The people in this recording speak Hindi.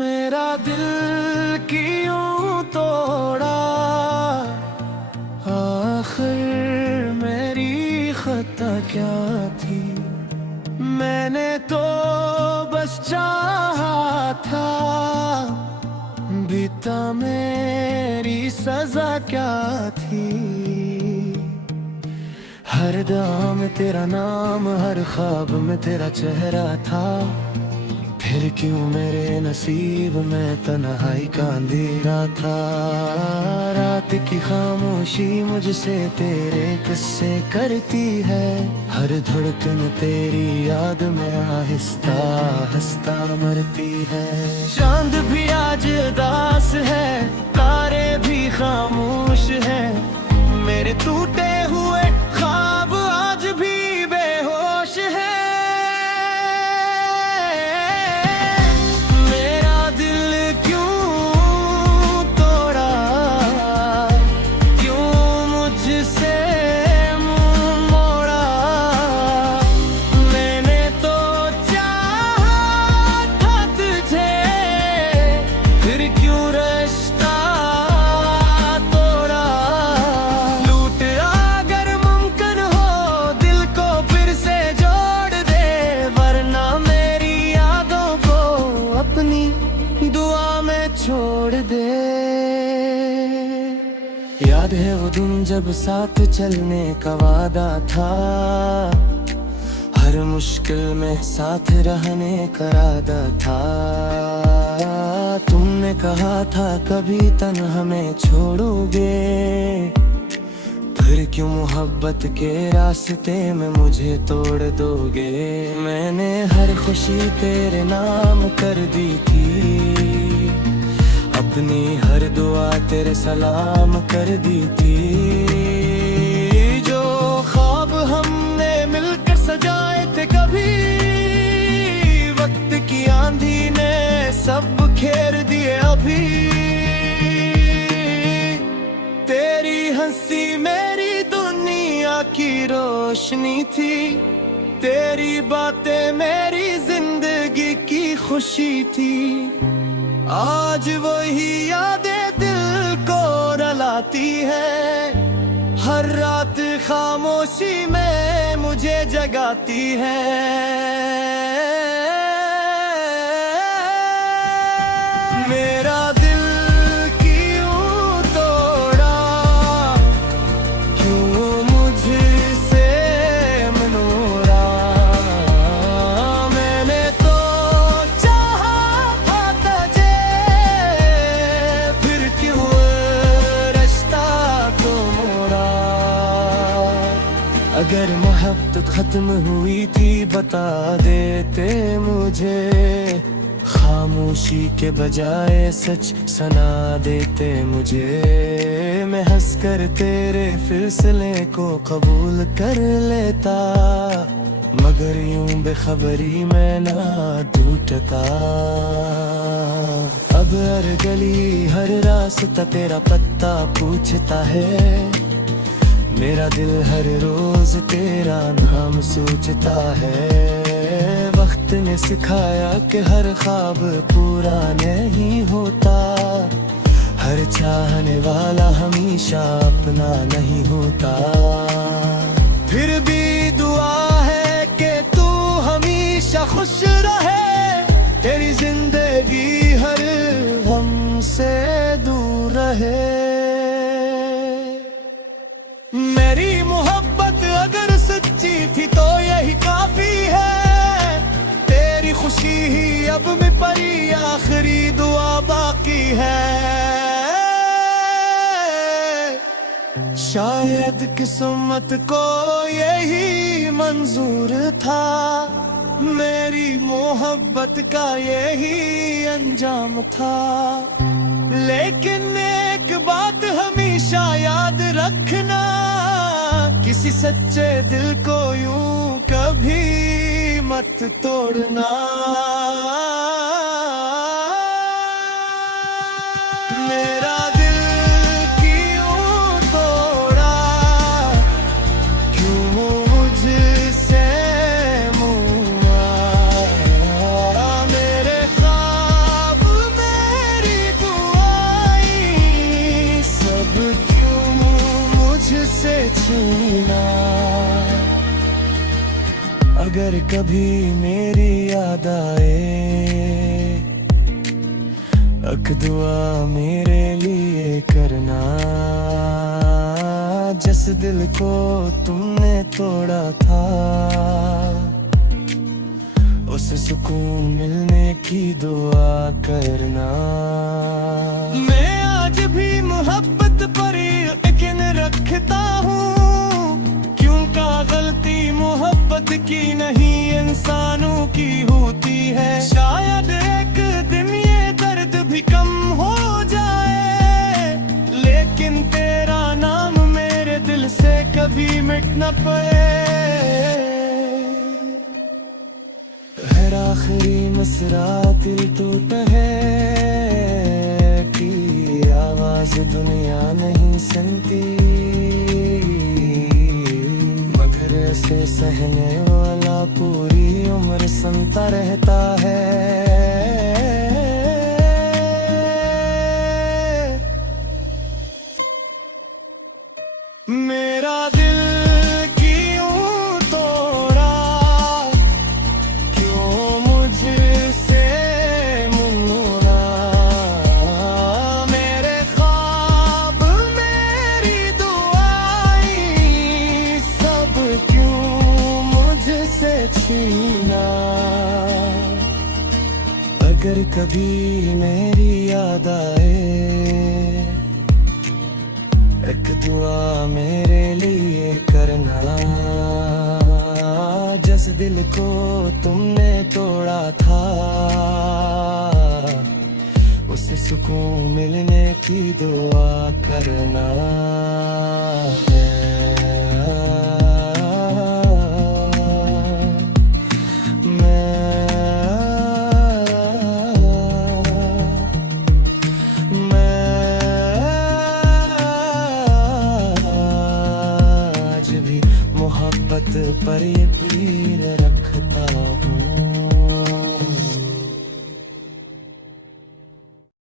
मेरा दिल क्यों तोड़ा, आखिर मेरी खता क्या थी। मैंने तो बस चाहा था, बीता मेरी सजा क्या थी। हर दुआ में तेरा नाम, हर ख्वाब में तेरा चेहरा था। फिर क्यों मेरे नसीब में तन्हाई का अंधेरा था। रात की खामोशी मुझसे तेरे किस्से करती है। हर धड़कन तेरी याद में आहिस्ता आहिस्ता मरती है। चांद भी आज उदास है, तारे भी खामोश है। मेरे टूटे हुए ख्वाब आज भी बेहोश है। दुआ में छोड़ दे। याद है वो दिन जब साथ चलने का वादा था। हर मुश्किल में साथ रहने का इरादा था। तुमने कहा था कभी तन्हा में छोड़ोगे, फिर क्यों मोहब्बत के रास्ते में मुझे तोड़ दोगे। मैंने हर खुशी तेरे नाम कर दी थी, अपनी हर दुआ तेरे सलाम कर दी थी। जो ख्वाब हमने मिलकर सजाए थे कभी, वक्त की आंधी ने सब खेर दिए अभी। तेरी हंसी मेरी दुनिया की रोशनी थी, तेरी बातें मेरी जिंदगी की खुशी थी। आज वही यादें दिल को रुलाती है, हर रात खामोशी में मुझे जगाती है। मेरा दिल क्यों तोड़ा, क्यों मुझसे मनोरा। मैंने तो चाहा था तुझे, फिर क्यों रास्ता तो मोड़ा। अगर मोहब्बत खत्म हुई थी बता देते मुझे, खामोशी के बजाय सच सुना देते मुझे। मैं हंसकर तेरे फैसले को कबूल कर लेता, मगर यूं बेखबरी में ना टूटता। अब हर गली हर रास्ता तेरा पत्ता पूछता है। मेरा दिल हर रोज तेरा नाम सोचता है। वक्त ने सिखाया कि हर ख्वाब पूरा नहीं होता, हर चाहने वाला हमेशा अपना नहीं होता। फिर भी दुआ है कि तू हमेशा खुश रहे, तेरी जिंदगी हर गम से दूर रहे। मेरी मोहब्बत अगर सच्ची थी तो यही काफी है। तेरी खुशी ही अब में परी आखिरी दुआ बाकी है। शायद किस्मत को यही मंजूर था, मेरी मोहब्बत का यही अंजाम था। लेकिन एक बात हमेशा याद रखना, किसी सच्चे दिल को यूं कभी मत तोड़ना। मेरा दिल क्यों तोड़ा, क्यों मुझसे मुआ। मेरे ख्वाब छीना। अगर कभी मेरी याद आए, अक दुआ मेरे लिए करना। जिस दिल को तुमने तोड़ा था, उसे सुकून मिलने की दुआ करना। मैं आज भी मोहब्बत पर यकीन रखता हूँ, क्योंकि गलती मोहब्बत की नहीं इंसानों की होती है। शायद एक दिन ये दर्द भी कम हो जाए, लेकिन तेरा नाम मेरे दिल से कभी मिट न पाए। हर आखिरी मसरा दिल टूट है कि आवाज दुनिया नहीं सुनती, मगर ऐसे सहने वाला पूरी उम्र सुनता रहता है। मेरा दिल क्यों तोड़ा, क्यों मुझसे मुड़ा। मेरे ख्वाब मेरी दुआएं सब क्यों मुझसे छीना। अगर कभी मेरी याद आए, एक दुआ मेरे लिए करना। जिस दिल को तुमने तोड़ा था, उसे सुकून मिलने की दुआ करना। मोहब्बत पर यकीन रखता हूँ।